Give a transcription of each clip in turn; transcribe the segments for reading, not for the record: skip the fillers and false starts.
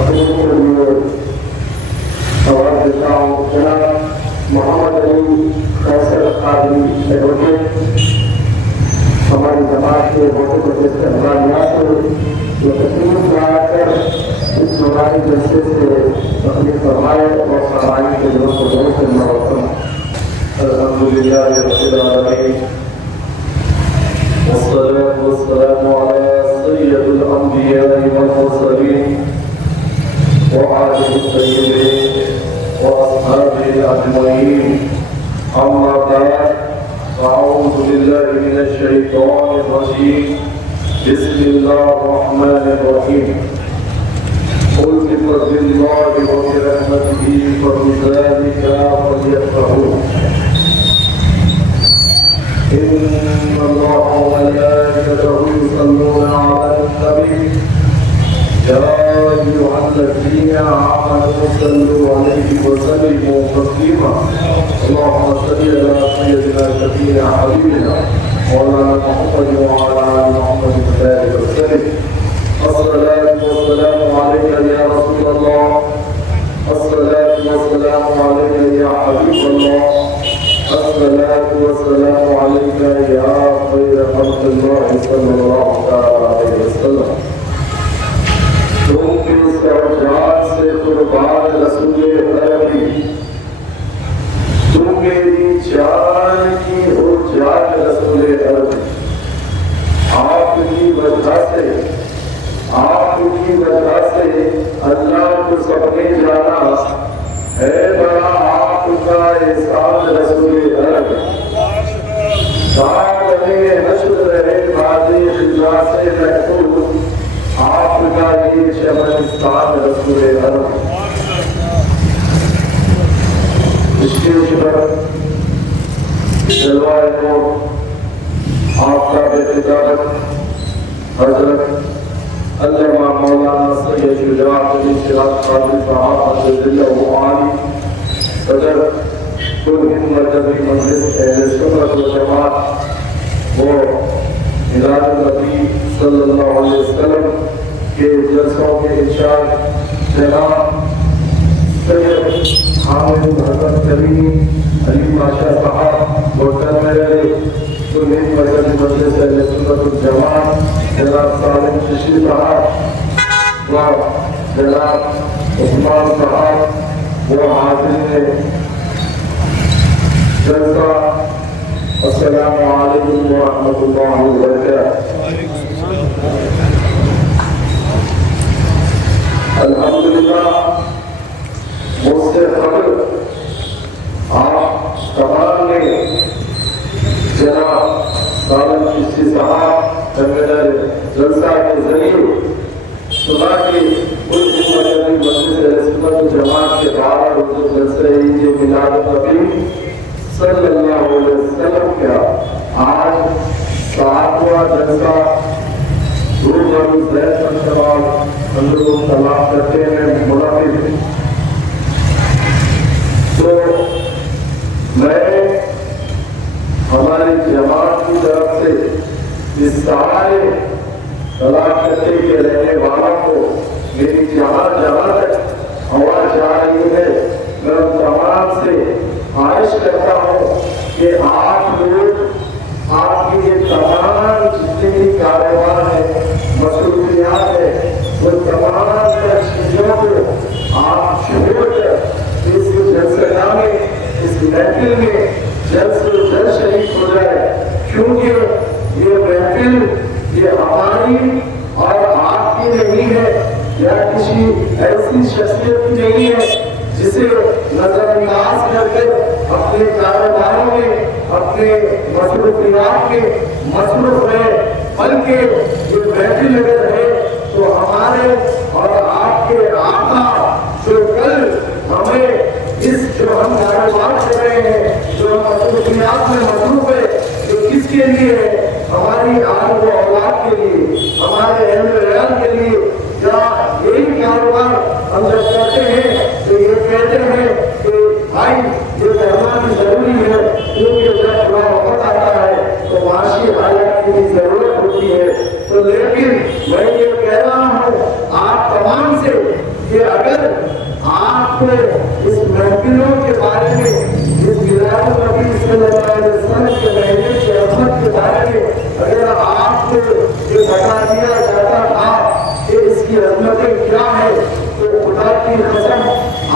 اپنے کے لیے سوال دیتا ہوں جناب محمد علی فیصل قادری ایڈوکیٹ ہماری جماعت کے بہت بڑے سربراہ سے جو تقریب میں آ کر اس نورانی جلسے سے اپنی فرمائے اور فرمائی کے دلوں کو ضرور کرنا ہوتا ہوں. الحمدللہ رب العالمین والصلاة والسلام على سید الانبیاء والمرسلین وآلہ الطیبین وأصحابه أجمعين. أما بعد أعوذ بالله من الشيطان الرجيم. بسم الله الرحمن الرحيم. قل بفضل الله وبرحمته فبذلك فليفرحوا إن الله وملائكته يصلون على النبي يا أيها الذين آمنوا صلوا عليه وسلموا تسليما. اللهم صل على سيدنا شفيع حبيبنا مولانا محمد وعلى آل محمد وبارك وسلم. الصلاة والسلام عليك يا رسول الله. الصلاة والسلام عليك يا حبيب الله. الصلاة والسلام عليك يا خير خلق الله صلى الله عليه وسلم. تم کی اس جان سے قربان رسول عربی، تم میری جان کی ہو جان رسول عربی. آپ کی وجہ سے اللہ کو سب نے جانا ہے. بڑا آپ کا احسان رسول عربی. ساتھ میں حشر رہے بازی خدا سے محفوظ آپ کا یہ شمنستان رسول عرب. اس کے اوپر جلوائے کو آپ کا بے حضرت علامہ مولانا سید شجاع علی شراط قادری صاحب رضی اللہ عنہ صدر کل مرکزی مجلس اہل سنت و جماعت وہ میلاد النبی صلی اللہ علیہ وسلم کے جلسوں کے انچارج جناب سید حامد حسن کریم علی پاشا صاحب گوٹن میرے سنت مرکزی مجلس اہل سنت الجماعت جناب سالم ششی صاحب و جناب عثمان صاحب وہ حاضرین جلسہ. السلام علیکم ورحمۃ اللہ وبرکاتہ. الحمدللہ مجھ سے قبل آپ تمام نے جناب سالم چشتی صاحب جلسہ کے ذریعے صبح کی مسجد جماعت کے بعد اردو جلسے جو میلاد النبی صلی اللہ علیہ وسلم کا آج 7واں جلسہ روزانہ زید بن شوال حضرت کو سلام کرتے ہیں منعقد ہے. تو میں ہماری جماعت کی طرف سے اس سارے سلام کرتے کے رہنے والوں کو میری جہاں تک آواز جا رہی ہے میں ان تمام سے خواہش کرتا ہوں کہ آپ لوگ آپ کی یہ تمام جتنے بھی کاروبار ہے مصروفیات ہے وہ تمام چیزوں کو آپ چھوڑ کر اس جلسہ میں اس محفل میں جلد سے جلد شریک ہو جائے. کیونکہ یہ محفل یہ ہماری اور آپ کی نہیں ہے یا کسی ایسی شخصیت کی نہیں ہے جسے نظر انداز کر کے اپنے کاروباروں میں اپنے مصروفیات میں مصروف ہے. بلکہ یہ محفل اگر ہے تو ہمارے اور آپ کے آقا جو کل ہمیں اس جو ہم کاروبار کر رہے ہیں جو ہم مصروفیات میں مصروف ہے جو کس کے لیے ہے ہماری آل و اولاد کے لیے ہمارے اہل عیال کے لیے یا یہی کاروبار ہم جب کرتے ہیں تو یہ کہتے ہیں کہ بھائی یہ کرنا بھی ضروری ہے کیونکہ جب وقت آتا ہے تو معاشی حالات کی بھی ضرورت ہوتی ہے. تو لیکن میں یہ کہہ رہا ہوں آپ تمام سے کہ اگر آپ کو اس محفلوں کے بارے میں، اس میلاد النبی صلی اللہ علیہ وسلم کے مہینے کی عظمت کے بارے میں اگر آپ کو یہ بتا دیا جاتا تھا کہ اس کی عظمتیں کیا ہے، تو خدا کی قسم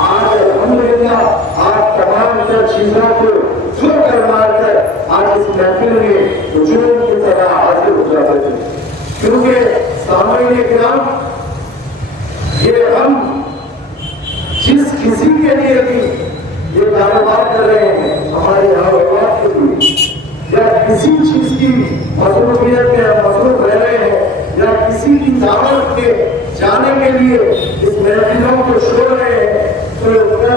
آج الحمدللہ آپ تمام تر چیزوں کو چھوڑ کر مار کر آج اس محفل میں ہجوم کی طرح حاضر ہو جاتے تھے. کیونکہ سامعین کرام، یہ ہم جس کسی کے لیے بھی یہ کاروبار کر رہے ہیں، ہمارے یہاں اولاد کے لیے، یا کسی چیز کی مصروفیت میں مصروف رہ رہے ہیں، یا کسی کی دعوت کے جانے کے لیے اس محفلوں کو چھوڑ رہے ہیں، تو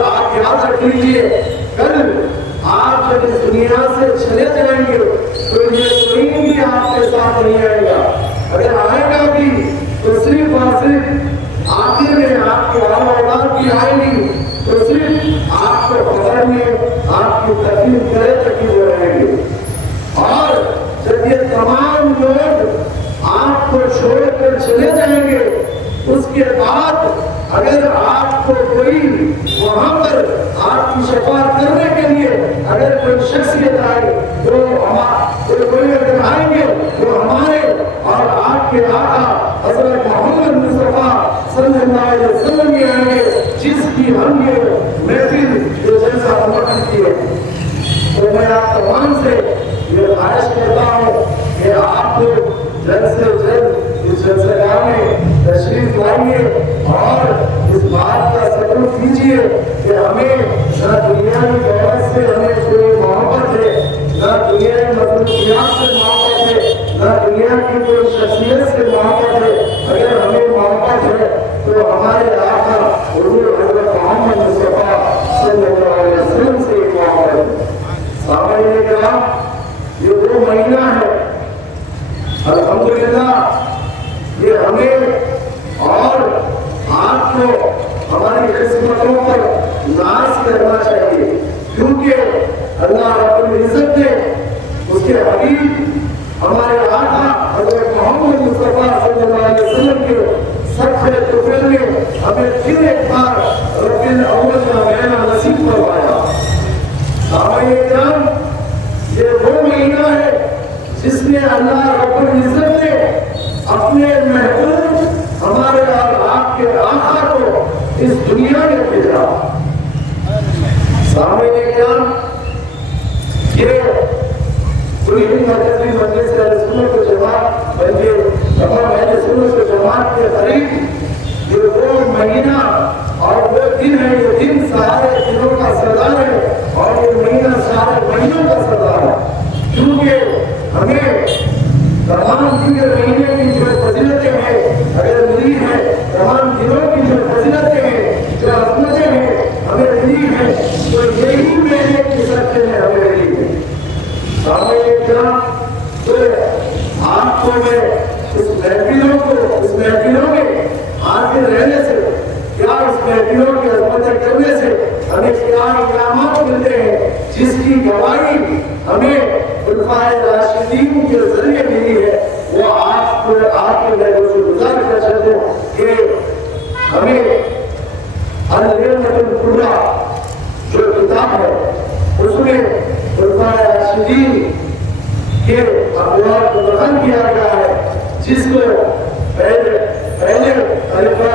آپ یاد رکھ لیجیے، کل آپ جب اس دنیا سے چلے جائیں گے تو یہ کوئی بھی آپ کے ساتھ نہیں آئے گا. اگر آئے گا بھی تو صرف اور صرف آخر میں آپ کی اولاد بھی آئے گی تو صرف آپ کو پکڑنے، آپ کی تکلیف کرے تک ہی وہ رہیں گے. اور جب یہ تمام لوگ آپ کو چھوڑ کر چلے جائیں گے، اس کے بعد اگر آپ کو کوئی وہاں پر آپ کی شفاعت کرنے کے لیے اگر کوئی شخصیت آئے تو کوئی اگر آئیں گے وہ ہمارے اور آپ کے آقا حضرت محمد مصطفیٰ صلی اللہ علیہ وسلم کے آئیں گے، جس کی ہم یہ محفل جو جلسہ منعقد کی ہے. تو میں آپ تمام سے یہ خواہش کرتا ہوں کہ آپ جلد سے جلد اس جلسہ میں تشریف لائیے اور اس بات کا ثبوت کیجیے کہ ہمیں نہ دنیا کی دولت سے ہمیں کوئی محبت ہے، نہ دنیا کی مصروفیات سے محبت ہے، نہ دنیا کی کوئی شخصیت سے محبت ہے. اگر ہمیں محبت ہے تو ہمارے آقا حضور حضرت محمد مصطفیٰ صلی اللہ علیہ وسلم سے ایک محبت ہے. سامعین کرام، یہ وہ مہینہ ہے الحمدللہ، یہ ہمیں اور آپ کو ہماری قسمتوں پر ناز کرنا چاہیے، کیونکہ اللہ رب العزت نے اس کے حبیب ہمارے آقا حضرت محمد مصطفیٰ صلی اللہ علیہ وسلم کے صدقے طفیل میں ہمیں پھر ایک بار ربیع الاول کا مہینہ نصیب فرمایا. سامعین کرام، یہ وہ مہینہ ہے جس میں اللہ رب العزت نے اپنے محبوب ہمارے اور آپ کے آقا کو اس دنیا میں بھیجا. سامعین کرام، یہ پوری مرکزی مجلس اہل سنت و جماعت بلکہ تمام اہل سنت و جماعت کے قریب یہ وہ مہینہ اور وہ دن ہے، یہ دن سارے دنوں کا سردار ہے اور یہ مہینہ سارے مہینوں کا سردار ہے. کیونکہ ہمیں تمام دیگر مہینے کی جو فضیلتیں ہیں اگر ملی ہیں، تمام دنوں کی جو فضیلتیں ہیں، جو عظمتیں ہیں ہمیں ملی ہیں، تو یہی مہینے کی سطح میں ہمیں ملی ہے. سامعین کرام، تو آپ کو میں اس محفلوں میں حاضر رہنے سے کیا، اس محفلوں کی عظمتیں کرنے سے ہمیں کیا انعامات ملتے ہیں، جس کی گواہی ہمیں خلفائے راشدین کے ذریعے ملی ہے، وہ آپ کے میں گزار کر چاہتے ہوں کہ ہمیں النعمۃ الکبریٰ جو کتاب ہے اس میں خلفائے راشدین کے اقوال کو بیان کیا گیا ہے، جس کو پہلے خلیفہ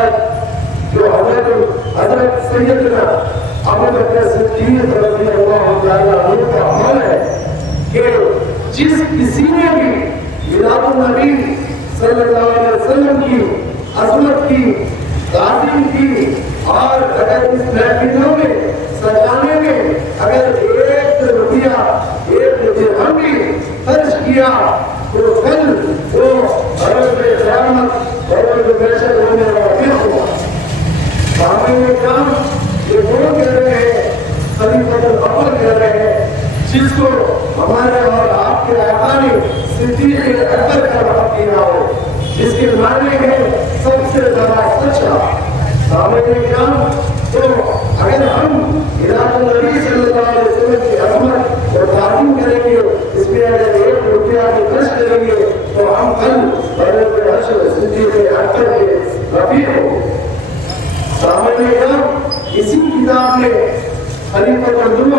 جو حضرت سیدنا ابو بکر صدیق رضی اللہ تعالیٰ عنہ کا قول ہے کہ جس کسی نے بھی میلاد النبی صلی اللہ علیہ وسلم کی عظمت کی تعظیم کی اور اگر اس محفلوں میں سجانے میں اگر 1 روپیہ 1 درہم بھی خرچ کیا تو کل وہ عرب قیامت اور محشر ہونے والا ہوا. سامعین کرام، یہ وہ کہہ رہے ہیں، خلیفۃ الاول کہہ رہے ہیں، جس کو ہمارے اور آپ کے آقا نے صدیق اکبر کا لقب دیا ہو، جس کے معنی ہے سب سے زیادہ سچا. سامعین کرام، تو اگر ہم میلاد النبی صلی اللہ علیہ وسلم کی عظمت اور تعظیم کریں گے، اس میں اگر 1 روپیہ بھی خرچ کریں گے تو ہم کل حضرت صدیق اکبر کے رفیق ہوں. سامنے اسی کتاب میں خلیفۃ العظم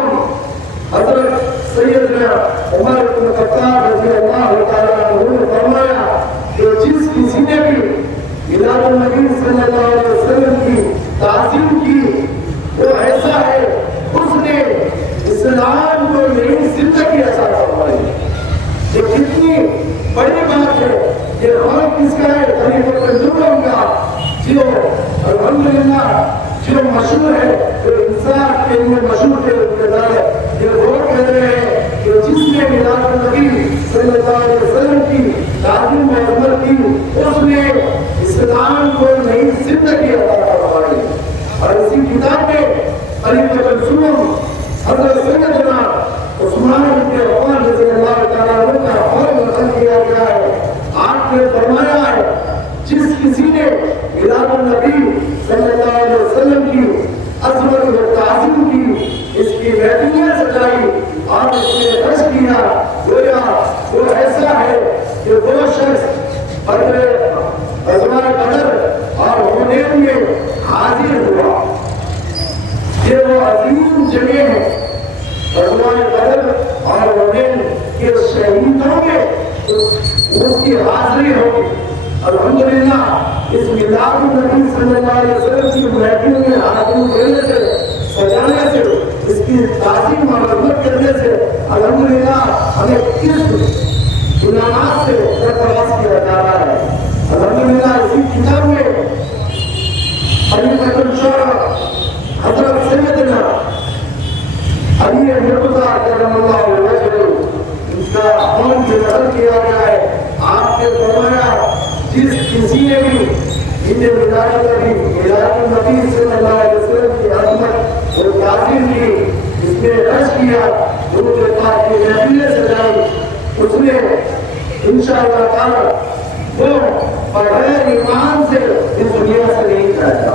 حضرت سیدنا عمر بن خطاب رضی اللہ تعالیٰ عنہ نے فرمایا کہ جس کسی نے بھی میلاد النبی صلی اللہ علیہ وسلم کی تعظیم کی وہ ایسا ہے اس نے اسلام کو نئی زندگی عطا فرمائی. یہ کتنی بڑی بات ہے. یہ غور کس کا ہے؟ خلیفۃ العظم کا جو الحمدللہ جو مشہور ہے جو انصاف کے لیے مشہور ہے ابتداء ہے. یہ وہ کہہ رہے ہیں کہ جس نے میلاد النبی صلی اللہ علیہ وسلم کی تعظیم و عظمت کی اس نے اسلام کو نئی زندگی عطا فرمائی. اور اسی کتاب میں خلیفۃ العظم حضرت سیدنا عثمان بن عفان رضی اللہ تعالیٰ عنہ کا قول نقل کیا گیا ہے. آپ نے فرمایا ہے جس کسی نے میلاد النبی صلی اللہ علیہ وسلم کی عظمت و تعظیم کی اس کی محفلیں سجائی اور اس نے خرچ کیا گویا وہ ایسا ہے کہ وہ شخص غزوہ بدر اور حنین میں حاضر ہوا. یہ وہ عظیم جگہ ہے غزوہ بدر اور حنین کے شہیدوں میں اس کی حاضری ہوگی. الحمدللہ اس میلاد النبی صلی اللہ علیہ وسلم کی محفل میں حاضری دینے سے سجانے سے اس کی تعظیم اور عظمت کرنے سے الحمدللہ ہمیں کس گناہات سے سرفراز کیا جا رہا ہے. الحمدللہ اسی کتاب میں خلیفۃ الشورى حضرت سیدنا علی مرتضیٰ کرم اللہ وجہہ ان کا قول بھی نقل کیا گیا ہے. آپ نے فرمایا جس کسی نے بھی میلاد النبی صلی اللہ علیہ وسلم کی عظمت اور تعظیم کی اس نے خرچ کیا درود پاک کی محفلیں سجائی اس نے انشاءاللہ تعالی وہ بغیر ایمان سے اس دنیا سے نہیں جائے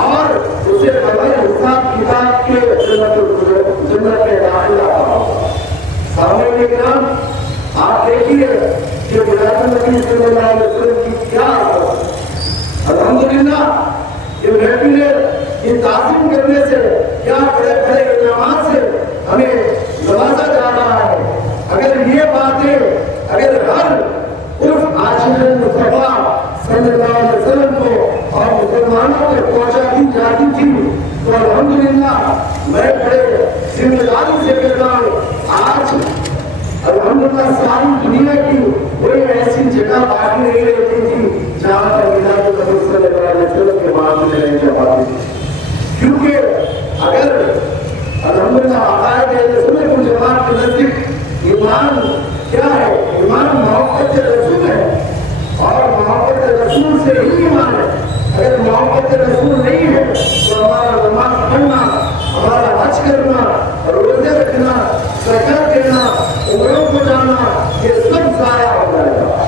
اور اسے بغیر حساب کتاب کے جنت میں داخلہ ہوگا. سامنے کرام آپ دیکھیے کہ میلاد النبی صلی اللہ علیہ وسلم کی کیا الحمدللہ یہ محفلیں یہ تعظیم کرنے سے کیا بڑے بڑے انعامات سے ہمیں نوازا جا رہا ہے. اگر یہ باتیں اگر ہر عرف عاشق مصطفیٰ صلی اللہ علیہ وسلم کو اور مسلمانوں کو پہنچا دی جاتی تھی تو الحمدللہ میں بڑے ذمہ داری سے کہتا ہوں آج الحمدللہ ساری دنیا کی کوئی ایسی جگہ باقی نہیں رہتی تھی جہاں پر میلاد النبی صلی اللہ علیہ وسلم کے معاملے نہیں جا پاتی تھی. کیونکہ اگر الحمدللہ عقائد اہل سنت والجماعت کے نزدیک ایمان کیا ہے؟ ایمان محبت رسول ہے اور محبت رسول سے ہی ایمان ہے. اگر محبت رسول نہیں ہے تو ہمارا نماز پڑھنا ہمارا حج کرنا روزے رکھنا زکات دینا عمروں کو جانا یہ سب ضائع ہو جائے گا.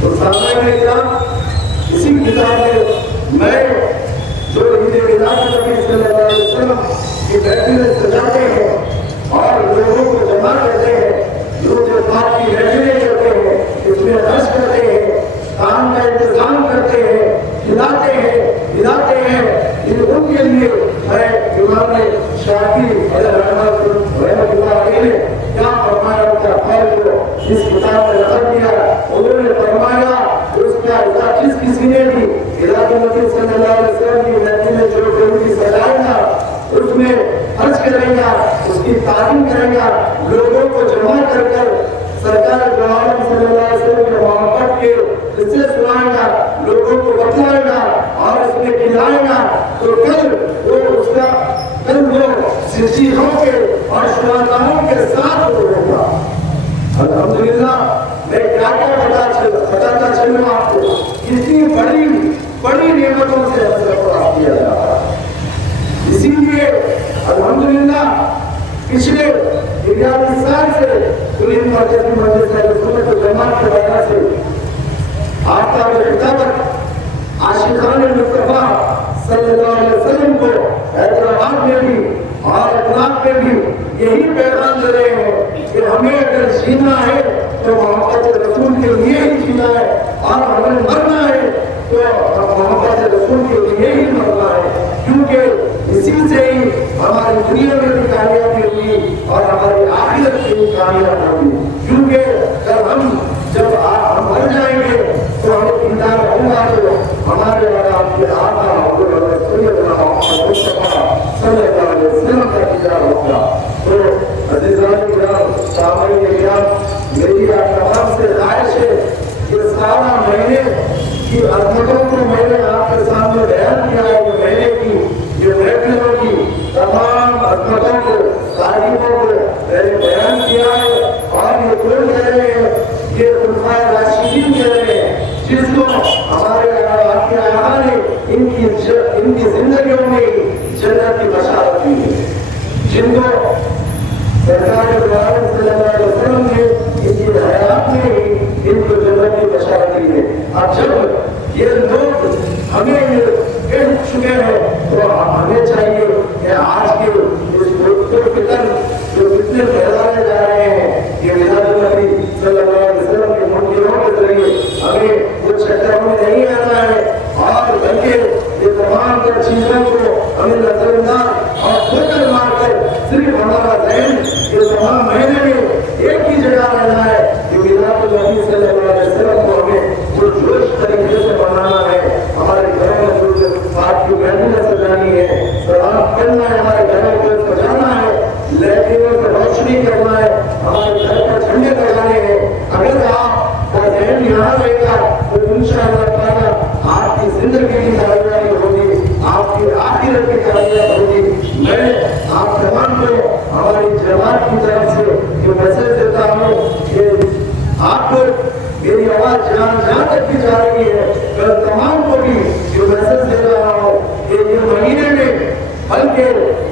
تو سامنے کرام اسی کتاب میں جو عید میلاد النبی صلی اللہ علیہ وسلم کی محفلیں سجاتے ہیں اور لوگوں کو جمع کرتے ہیں لوگ پاک کی محفلیں کرتے ہیں اس میں رش کرتے ہیں کام کا انتظام کرتے ہیں کھلاتے ہیں پلاتے ہیں ان کے لیے میں امام شافعی رحمۃ اللہ علیہ نے کیا فرمایا ان کا قول کو اس کتاب میں نقل کیا. انہوں نے فرمایا اس کا جس کسی نے بھی میلاد النبی صلی اللہ علیہ وسلم کی محفلیں جو ضروری سجائے گا اس میں خرچ کرے گا اس کی تعلیم کرے گا لوگوں کو جمع کر کر سرکار دو عالم صلی اللہ علیہ وسلم کے محبت کے قصے سنائے گا لوگوں کو بتلائے گا اور اس میں کھلائے گا تو کل وہ اس کا کل وہ شہیدوں کے اور شہداؤں کے ساتھ ہوگا. الحمدللہ میں کیا بتاتا چلوں آپ کو کتنی بڑی نعمتوں سے سرفراز کیا جا رہا ہے. اسی لیے الحمدللہ پچھلے 41 سال سے سلیم مرکزی مجلس اہل سنت والجماعت کے وجہ سے آفتاب خطابت عاشقان مصطفیٰ صلی اللہ علیہ وسلم کو حیدرآباد میں بھی اور اطلاق میں بھی یہی پیغام دے رہے ہیں کہ ہمیں اگر جینا ہے تو محبت رسول کے لیے ہی جینا ہے اور ہمیں مرنا ہے تو محبت رسول کے لیے ہی مرنا اسی سے ہی ہماری دنیا میں بھی کامیابی ہوگی اور ہماری آخرت میں بھی کامیاب ہوگی. کیونکہ جب ہم مر جائیں گے تو ہمیں انتظار ہوگا تو ہمارے آپ کے آقا سیدنا محمد مصطفیٰ صلی اللہ علیہ وسلم کا انتظار ہوگا. تو عزیزان کرام، سامعین کرام، میری آپ تمام سے خواہش ہے کہ سارا مہینے کی عظمتوں کو میں نے آپ کے سامنے بیان کیا ہے. یہ مہینے کی، یہ محفلوں کی تمام عظمتوں کو، تعریفوں کو میں نے بیان کیا ہے. اور یہ کون کہہ رہے ہیں؟ یہ خلفائے راشدین کہہ رہے ہیں، جس کو ہمارے آپ کے آقا نے ان کی زندگیوں میں جنت کی بشارت دی ہے، جن کو سرکار دو عالم صلی اللہ علیہ وسلم نے ان کی حیات میں ہی ان کو جنت کی بشارت دی ہے. اب جب یہ لوگ ہمیں کہہ چکے ہیں تو ہمیں چاہیے کہ آج کے اس فتن جو فتنے پھیلائے جا رہے ہیں، یہ میلاد النبی صلی اللہ علیہ وسلم کے منکروں کے ذریعے ہمیں وہ چکروں میں نہیں آنا ہے، اور بلکہ یہ تمام تر چیزوں کو ہمیں نظر انداز اور ٹھوکر مار کر صرف ہمارا ذہن یہ تمام مہینے میں ایک ہی جگہ رہنا ہے کہ میلاد النبی صلی اللہ علیہ وسلم کو ہمیں وہ جوش طریقے سے بنانا ہے. ہمارے گھروں میں جو بات کی محفلیں سجانی ہے، سلام کرنا ہے، ہمارے گھروں کو سجانا ہے، لیکن روشنی کرنا ہے، ہمارے گھر پر جھنڈے لگانے ہیں. اگر آپ کا ذہن یہاں رہے گا تو انشاءاللہ تعالیٰ آپ کی زندگی کی کامیابی ہوگی، آپ کی آخرت کی کامیابی ہوگی. میں آپ تمام کو ہماری جماعت کی طرف سے جو میسج دیتا ہوں کہ آپ کو میری آواز جہاں تک بھی جا رہی ہے، میں تمام کو بھی جو میسج دے رہا ہوں کہ یہ مہینے میں، بلکہ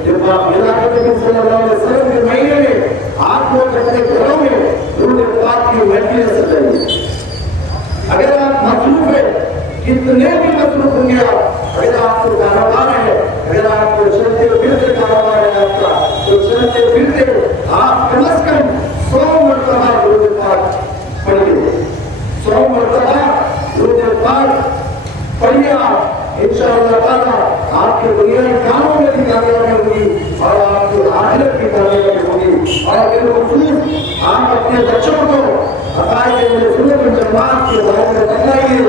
جو میلاد النبی صلی اللہ علیہ وسلم کے مہینے میں آپ کو اپنے گھروں میں درود پاک کی محفلیں سجائیے. اگر آپ مصروف ہیں، کتنے بھی مصروف ہوں گے آپ، اگر آپ کو کاروبار ہے، اگر آپ کو چلتے پھرتے کاروبار ہے آپ کا، تو چلتے پھرتے آپ کم از کم 100 مرتبہ درود پاک پڑھیے. 100 مرتبہ درود پاک پڑھیے آپ. انشاءاللہ تعالیٰ آپ کے دنیاوی کاموں میں بھی کامیابی ہوگی اور آپ کی آخرت کی کامیابی ہوگی. اور بالخصوص آپ اپنے بچوں کو عقائد سنت والجماعت کے بارے میں بتائیے،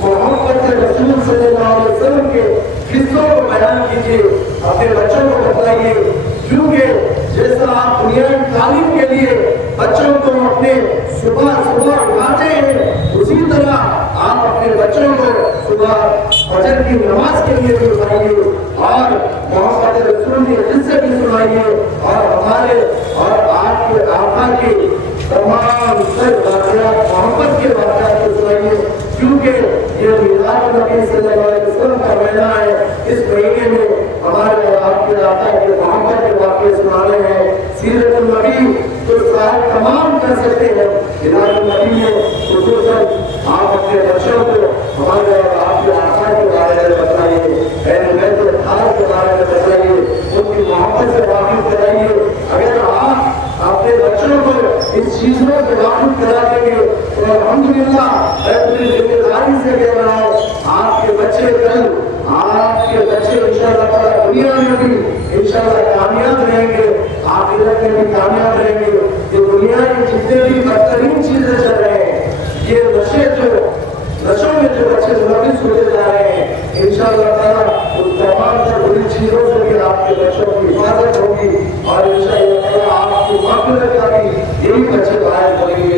محمد رسول صلی اللہ علیہ وسلم کے قصوں کو بیان کیجیے، اپنے بچوں کو بتائیے. کیونکہ جیسا آپ دنیاوی تعلیم کے لیے بچوں کو اپنے صبح اٹھاتے ہیں، اسی طرح آپ اپنے بچوں کو صبح فجر کی نماز کے لیے بھی اٹھائیے اور محمد رسول کے قصے بھی سنائیے اور ہمارے اور آپ کے آقا کے تمام سر واقعات، محبت کے واقعات کو سنائیے. کیونکہ یہ میلاد النبی صلی اللہ علیہ وسلم کا مہینہ ہے. اس مہینے میں ہمارے اور آپ کے آقا کے محبت کے واقعے سنانے ہیں. سیرت النبی تو صاحب تمام کر سکتے ہیں، میلاد النبی میں خصوصاً آپ اپنے بچوں کو ہمارے اور آپ کے آقا کے بارے میں بتائیے، اہل بیت اطہار کے بارے میں بتائیے، ان کی محبت سے واقف کرائیے. اگر آپ اپنے بچوں کو ان چیزوں سے واقف کرا دیں گے تو الحمدللہ میں اپنی ذمہ داری سے کہہ رہا ہوں، آپ کے بچے کل، آپ کے بچے انشاءاللہ تعالیٰ دنیا میں بھی انشاءاللہ کامیاب رہیں گے، آخرت میں بھی کامیاب رہیں گے. یہ دنیا کی جتنے بھی بدترین چیزیں چل رہے ہیں، یہ نشوں میں جو بچے ملوث ہوتے جا رہے ہیں، انشاءاللہ تعالیٰ اس تمام سے بری چیزوں سے بھی آپ کے بچوں کی حفاظت ہوگی اور انشاءاللہ تعالیٰ آپ کی مغفرت کا بھی یہی بچے باہر کریں گے.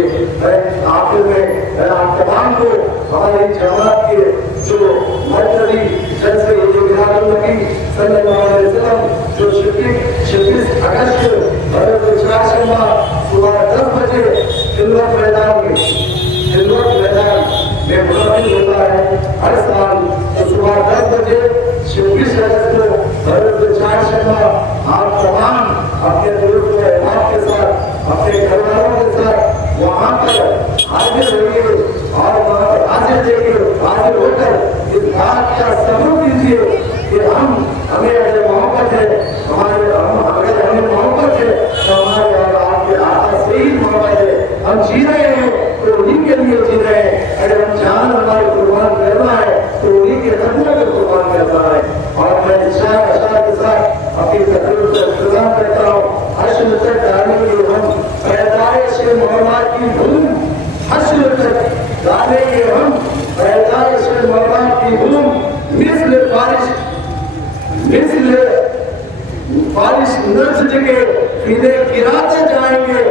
آخر میں آپ تمام کو ہماری جماعت کے جو مرکزی جلسے جو میلاد النبی صلی اللہ علیہ وسلم جو 26 اگست اور چہارشنبہ صبح 10 بجے خلوت میدان میں منعقد ہوتا ہے ہر سال. تو صبح 10 بجے 26 اگست کو چہارشنبہ آپ تمام اپنے دوست و احباب کے ساتھ، اپنے گھر والوں کے ساتھ وہاں پر حاضر رہیے اور وہاں پر حاضر ہو کر اس بات کا ثبوت دیجیے کہ ہمیں اگر محبت ہے، اگر ہمیں محبت ہے تو ہمارے اور آپ کے آقا سے ہی محبت ہے. ہم جی رہے ہیں تو انہیں کے لیے جی رہے ہیں. اگر ہم جان ہماری قربان کرنا ہے تو انہیں کے قدموں کو قربان کرنا ہے. اور میں اشارہ کے ساتھ کی تقریر کو اختتام کرتا ہوں. حشر تک گانے گے ہم پیدائش مولا کی دھوم, حشر تک گانے گے ہم پیدائش مولا کی دھوم. مثل فارش نسج کے فیلے گراتے جائیں گے.